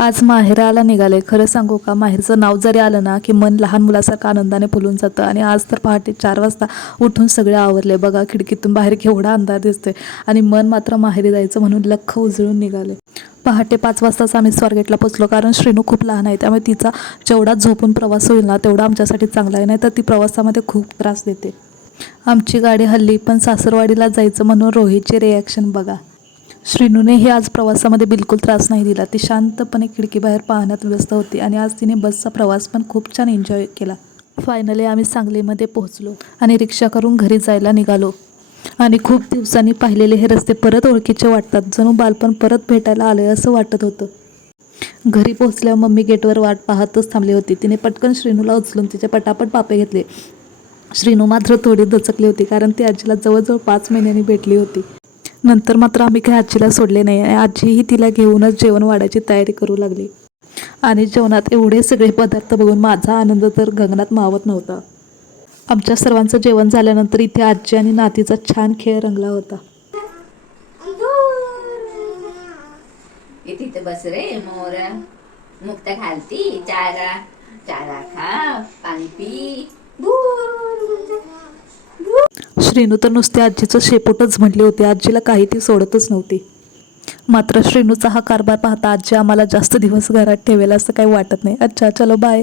आज माहेराला निघाले. खरं सांगू का, माहेरचं नाव जरी आलं ना की मन लहान मुलासारखं आनंदाने फुलून जातं. आणि आज तर पहाटे 4 वाजता उठून सगळे आवरले. बघा खिडकीतून बाहेर केवढा अंधार दिसतोय आणि मन मात्र माहेरी जायचं म्हणून लख्ख उजळून निघाले. पहाटे 5 वाजताच आम्ही स्वारगेटला पोचलो, कारण श्रीनू खूप लहान आहे, त्यामुळे तिचा जेवढा झोपून प्रवास होईल ना तेवढा आमच्यासाठी चांगला आहे, नाही तर ती प्रवासामध्ये खूप त्रास देते. आमची गाडी हल्ली, पण सासरवाडीला जायचं म्हणून रोहितची रिॲक्शन बघा. श्रीनूने हे आज प्रवासामध्ये बिलकुल त्रास नाही दिला. ती शांतपणे खिडकीबाहेर पाहण्यात व्यस्त होती आणि आज तिने बसचा प्रवास पण खूप छान एन्जॉय केला. फायनली आम्ही सांगलीमध्ये पोहोचलो आणि रिक्षा करून घरी जायला निघालो. आणि खूप दिवसांनी पाहिलेले हे रस्ते परत ओळखीचे वाटतात. जणू बालपण परत भेटायला आले असं वाटत होतं. घरी पोहोचल्यावर मम्मी गेटवर वाट पाहतच थांबली होती. तिने पटकन श्रीनूला उचलून तिचे पटापट पापे घेतले. श्रीनू मात्र थोडी दचकली होती, कारण ती आजीला जवळजवळ 5 महिन्यांनी भेटली होती. नंतर मात्र आम्ही काही आजीला सोडले नाही आणि आजीही तिला घेऊनच जेवण वाढायची तयारी करू लागली. आणि जेवणात एवढे सगळे पदार्थ बघून माझा आनंद तर गगनात मावत नव्हता. आमच्या सर्वांचं जेवण झाल्यानंतर इथे आजी आणि नातीचा छान खेळ रंगला होता. तिथे बस रे मोर, मुक्त घालती चारा, चारा खा, पाणी पी. श्रीनू तर नुसते आजीचं शेपूटच म्हटली होती. आजीला काही ती सोडतच नव्हती. मात्र श्रीनूचा हा कारभार पाहता आजी आम्हाला जास्त दिवस घरात ठेवेल असं काही वाटत नाही. अच्छा, चलो बाय.